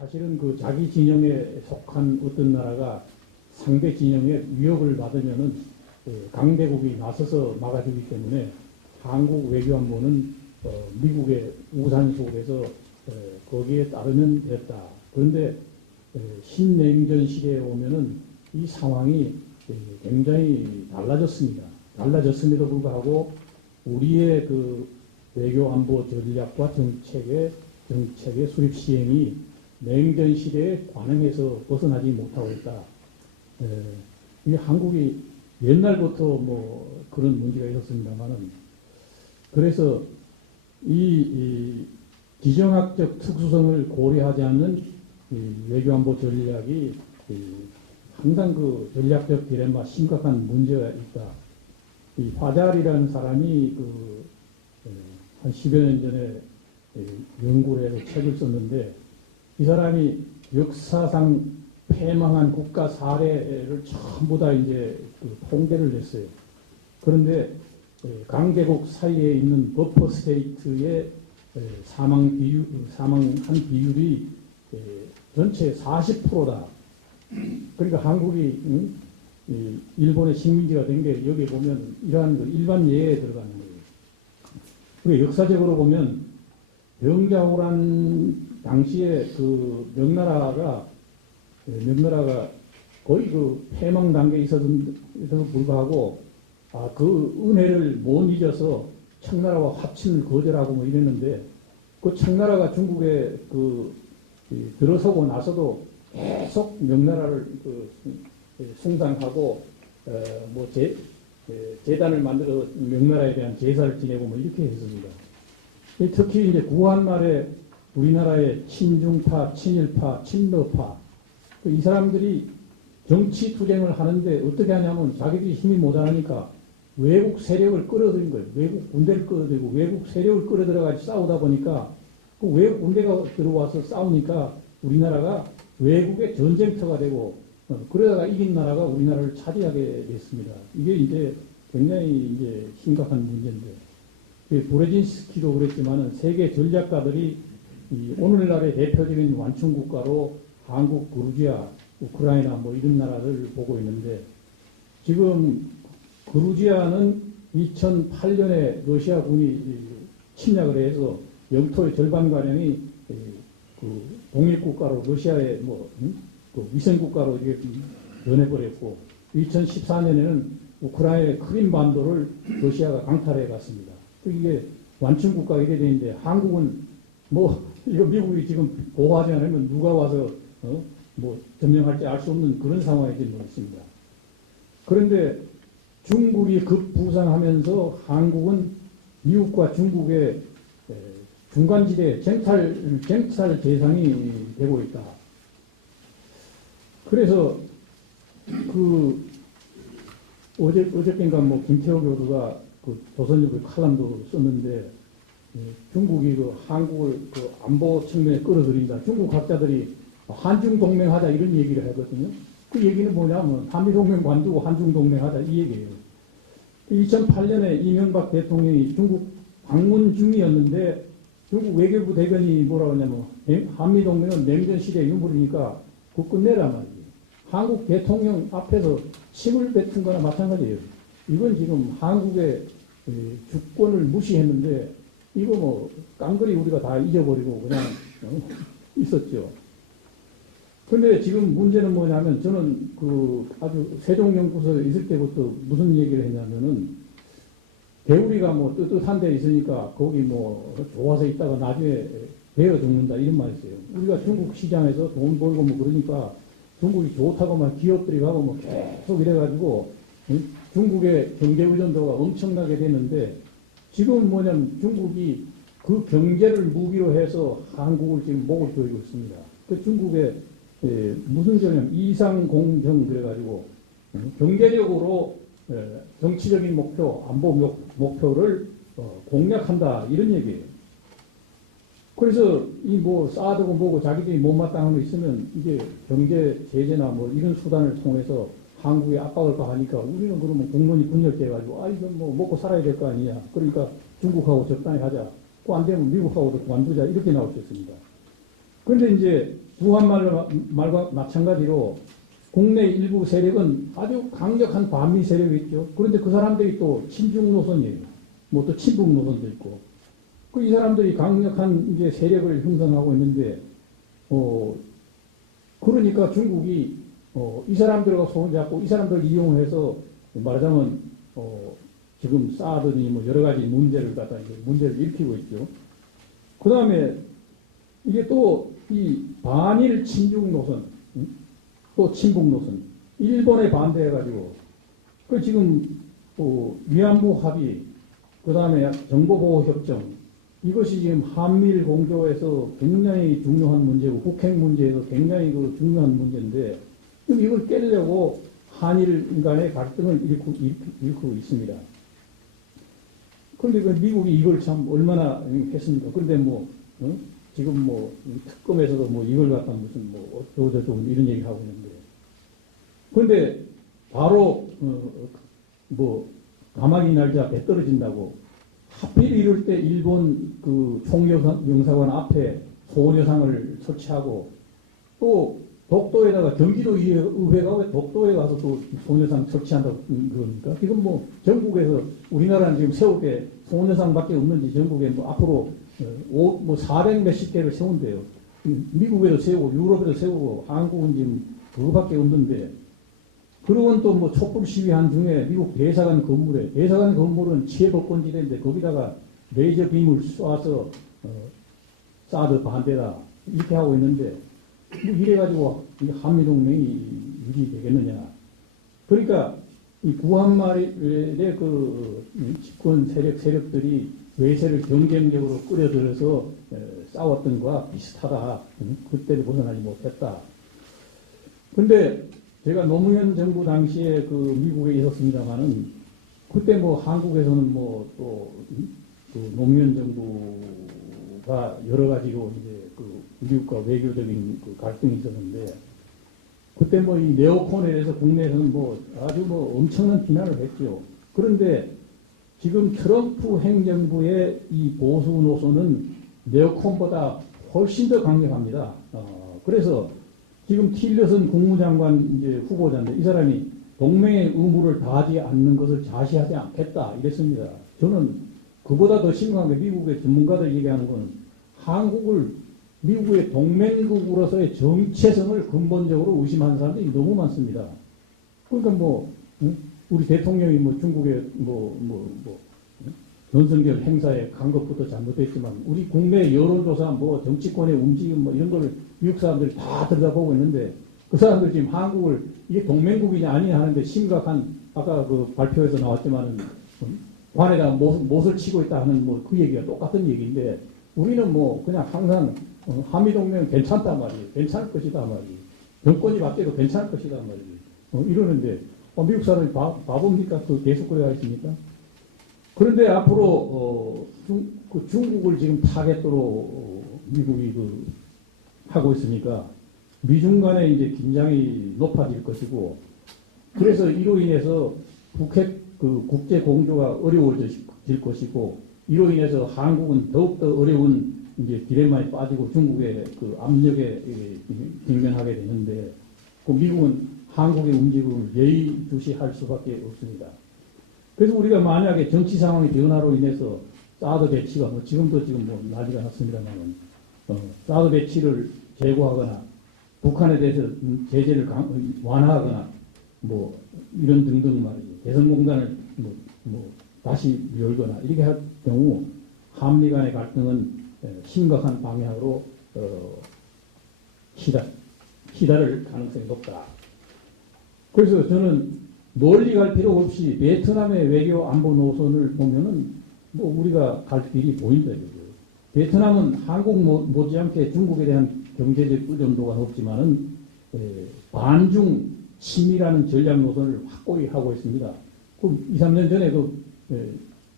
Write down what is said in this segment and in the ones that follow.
사실은 그 자기 진영에 속한 어떤 나라가 상대 진영에 위협을 받으면은 강대국이 나서서 막아주기 때문에 한국 외교안보는 미국의 우산 속에서 거기에 따르면 됐다. 그런데 신냉전 시대에 오면은 이 상황이 굉장히 달라졌습니다. 달라졌음에도 불구하고 우리의 그 외교안보 전략과 정책의 수립 시행이 냉전 시대에 관행에서 벗어나지 못하고 있다. 이 한국이 옛날부터 뭐 그런 문제가 있었습니다만은 그래서 이 지정학적 특수성을 고려하지 않는 외교안보 전략이 항상 그 전략적 디레마 심각한 문제가 있다. 이 화잘이라는 사람이 한 10여 년 전에 연구를 해서 책을 썼는데 이 사람이 역사상 패망한 국가 사례를 전부 다 이제 통계를 냈어요. 그런데 강대국 사이에 있는 버퍼 스테이트의 사망한 비율이 전체 40%다. 그러니까 한국이 일본의 식민지가 된 게 여기 보면 이러한 일반 예에 들어가는 거예요. 그리고 역사적으로 보면 병자호란 당시에 그 명나라가 거의 그 패망 단계에 있어도 불구하고 그 은혜를 못 잊어서 청나라와 합친을 거절하고 뭐 이랬는데 그 청나라가 중국에 들어서고 나서도 계속 명나라를 숭상하고 재단을 만들어 명나라에 대한 제사를 지내고 뭐 이렇게 했습니다. 특히 이제 구한 말에 우리나라의 친중파, 친일파, 친러파 이 사람들이 정치 투쟁을 하는데 어떻게 하냐면 자기들이 힘이 모자라니까 외국 세력을 끌어들인 거예요. 외국 군대를 끌어들이고 외국 세력을 끌어들여가지고 싸우다 보니까 그 외국 군대가 들어와서 싸우니까 우리나라가 외국의 전쟁터가 되고 그러다가 이긴 나라가 우리나라를 차지하게 됐습니다. 이게 이제 굉장히 이제 심각한 문제인데 브레진스키도 그랬지만은 세계 전략가들이 오늘날의 대표적인 완충 국가로 한국, 그루지아, 우크라이나 뭐 이런 나라를 보고 있는데 지금 그루지아는 2008년에 러시아군이 침략을 해서 영토의 절반가량이 그 독립국가로 러시아의 그 위생국가로 이게 변해버렸고 2014년에는 우크라이나의 크림반도를 러시아가 강탈해 갔습니다. 이게 완충국가가 이래 되는데 한국은 이거 미국이 지금 보호하지 않으면 누가 와서 점령할지 알 수 없는 그런 상황에 지금 있습니다. 그런데 중국이 급부상하면서 한국은 미국과 중국의 중간지대 쟁탈 대상이 되고 있다. 그래서 어저께인가 김태호 교수가 조선일보 칼럼도 썼는데 중국이 한국을 안보 측면에 끌어들인다. 중국 학자들이 한중 동맹하자 이런 얘기를 하거든요. 그 얘기는 뭐냐면 한미동맹 관두고 한중 동맹하자 이 얘기예요. 2008년에 이명박 대통령이 중국 방문 중이었는데 중국 외교부 대변인이 뭐라고 하냐면 한미동맹은 냉전 시대의 유물이니까 그거 끝내라 말이에요. 한국 대통령 앞에서 침을 뱉은 거나 마찬가지예요. 이건 지금 한국의 주권을 무시했는데 이거 깡그리 우리가 다 잊어버리고 그냥 있었죠. 근데 지금 문제는 뭐냐면 저는 아주 세종연구소에 있을 때부터 무슨 얘기를 했냐면은 배우리가 뜨뜻한 데 있으니까 거기 좋아서 있다가 나중에 베어 죽는다 이런 말 있어요. 우리가 중국 시장에서 돈 벌고 그러니까 중국이 좋다고만 기업들이 가고 계속 이래가지고 중국의 경제 의존도가 엄청나게 됐는데 지금 뭐냐면 중국이 그 경제를 무기로 해서 한국을 지금 목을 조이고 있습니다. 그 중국의 무슨 소리냐면 이상공정 그래가지고 경제력으로 정치적인 목표, 안보 목표를 공략한다 이런 얘기예요. 그래서 쌓아두고 뭐고 자기들이 못마땅한 거 있으면 이게 경제 제재나 이런 수단을 통해서 한국에 압박을 가하니까 우리는 그러면 공론이 분열돼가지고 이건 먹고 살아야 될 거 아니냐. 그러니까 중국하고 적당히 하자. 그 안 되면 미국하고도 관두자 이렇게 나올 수 있습니다. 그런데 이제 말과 마찬가지로 국내 일부 세력은 아주 강력한 반미 세력이 있죠. 그런데 그 사람들이 또 친중 노선이에요. 뭐 또 친북 노선도 있고. 그 이 사람들이 강력한 이제 세력을 형성하고 있는데, 그러니까 중국이 이 사람들과 손을 잡고 이 사람들을 이용해서 말하자면 지금 사드니 뭐 여러 가지 문제를 갖다 이제 문제를 일으키고 있죠. 그 다음에 이게 또 이 반일 친중 노선, 또 친북 노선, 일본에 반대해가지고 그 지금 위안부 합의, 그 다음에 정보보호 협정, 이것이 지금 한미일 공조에서 굉장히 중요한 문제고 북핵 문제에서 굉장히 그 중요한 문제인데 이걸 깨려고 한일 간의 갈등을 일으키고 있습니다. 그런데 그 미국이 이걸 참 얼마나 했습니까? 그런데 뭐 지금 뭐 특검에서도 뭐 이걸 갖다 무슨 뭐 어쩌고저쩌고 이런 얘기를 하고 있는데, 그런데 바로 뭐 가만히 날자 배 떨어진다고 하필 이럴 때 일본 그 총영사관 앞에 소녀상을 설치하고 또 독도에다가 경기도 의회가 왜 독도에 가서 또 소녀상 설치한다고 그럽니까? 지금 뭐 전국에서 우리나라는 지금 세울 게 소녀상밖에 없는지 전국에 뭐 앞으로 뭐 400 몇십 개를 세운대요. 미국에도 세우고 유럽에도 세우고 한국은 지금 그거밖에 없는데, 그러고는 또 뭐 촛불 시위한 중에 미국 대사관 건물은 치해법권지대인데 거기다가 레이저 빔을 쏴서 사드 반대다 이렇게 하고 있는데 뭐 이래가지고 한미동맹이 유지되겠느냐. 그러니까 이 구한말의 그 집권 세력들이 외세를 경쟁적으로 끌어들여서 싸웠던 것과 비슷하다. 그때를 벗어나지 못했다. 근데 제가 노무현 정부 당시에 그 미국에 있었습니다만은 그때 뭐 한국에서는 뭐 또 그 노무현 정부가 여러 가지로 이제 그 미국과 외교적인 그 갈등이 있었는데 그때 뭐 이 네오콘에 대해서 국내에서는 뭐 아주 뭐 엄청난 비난을 했죠. 그런데 지금 트럼프 행정부의 이 보수 노선은 네오콘보다 훨씬 더 강력합니다. 그래서 지금 틸러슨 국무장관 이제 후보자인데 이 사람이 동맹의 의무를 다하지 않는 것을 자시하지 않겠다 이랬습니다. 저는 그보다 더 심각한 게 미국의 전문가들 얘기하는 것은 한국을 미국의 동맹국으로서의 정체성을 근본적으로 의심하는 사람들이 너무 많습니다. 그러니까 뭐 우리 대통령이 뭐 중국의 연성결 행사에 간 것부터 잘못됐지만 우리 국내 여론조사 뭐 정치권의 움직임 뭐 이런 걸 미국 사람들이 다 들여다보고 있는데 그 사람들 지금 한국을 이게 동맹국이냐 아니냐 하는데 심각한 아까 그 발표에서 나왔지만은 관에다 못을 치고 있다 하는 뭐 그 얘기가 똑같은 얘기인데 우리는 뭐 그냥 항상 한미동맹은 괜찮단 말이에요. 괜찮을 것이다 말이에요. 정권이 바뀌어도 괜찮을 것이다 말이에요. 이러는데 미국 사람이 바보입니까? 그 계속 그래 하겠습니까? 그런데 앞으로 그 중국을 지금 타겟으로 미국이 하고 있으니까 미중 간의 이제 긴장이 높아질 것이고, 그래서 이로 인해서 북핵 그 국제 공조가 어려워질 것이고, 이로 인해서 한국은 더욱더 어려운 이제 디레마에 빠지고 중국의 그 압력에 직면하게 되는데, 그 미국은 한국의 움직임을 예의주시할 수밖에 없습니다. 그래서 우리가 만약에 정치 상황의 변화로 인해서 사드 배치가 지금도 뭐 난리가 났습니다만 사드 배치를 제고하거나 북한에 대해서 제재를 완화하거나 뭐 이런 등등 말이죠. 개성공단을 뭐 다시 열거나 이렇게 할 경우 한미 간의 갈등은 심각한 방향으로 희달을 가능성이 높다. 그래서 저는 멀리 갈 필요 없이 베트남의 외교 안보 노선을 보면은 뭐 우리가 갈 길이 보인다. 베트남은 한국 못지않게 중국에 대한 경제적 의존도가 높지만은 반중 친미라는 전략 노선을 확고히 하고 있습니다. 그 2, 3년 전에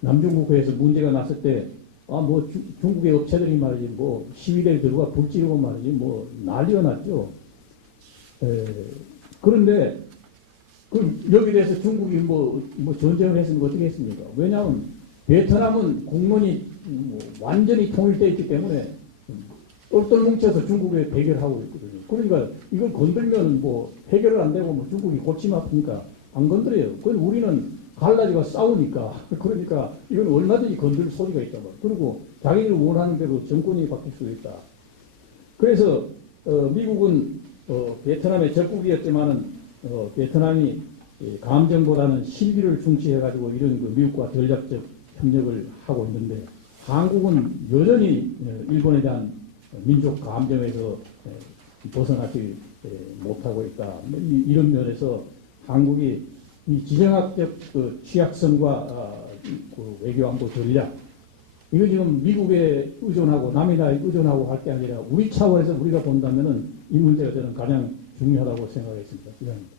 남중국해에서 문제가 났을 때 중국의 업체들이 말이지 뭐 시위대를 들어가 불 지르고 말이지 뭐 난리가 났죠. 그런데 여기에 대해서 중국이 뭐 전쟁을 했으면 어떻게 했습니까? 왜냐하면 베트남은 국론이 완전히 통일되어 있기 때문에 똘똘 뭉쳐서 중국에 대결하고 있거든요. 그러니까 이걸 건들면 뭐 해결을 안 되고 뭐 중국이 골치 아프니까 안 건드려요. 그건 우리는 갈라지가 싸우니까 그러니까 이건 얼마든지 건들 소리가 있단 말이에요. 그리고 자기들 원하는 대로 정권이 바뀔 수도 있다. 그래서 미국은 베트남의 적국이었지만은 베트남이 감정보다는 실비를 중시해가지고 이런 그 미국과 전략적 협력을 하고 있는데 한국은 여전히 일본에 대한 민족 감정에서 벗어나지 못하고 있다. 뭐 이런 면에서 한국이 이 지정학적 그 취약성과 그 외교안보 전략 이거 지금 미국에 의존하고 남이나라에 의존하고 할 게 아니라 우리 차원에서 우리가 본다면은 이 문제가 저는 가장 중요하다고 생각했습니다. 이상입니다.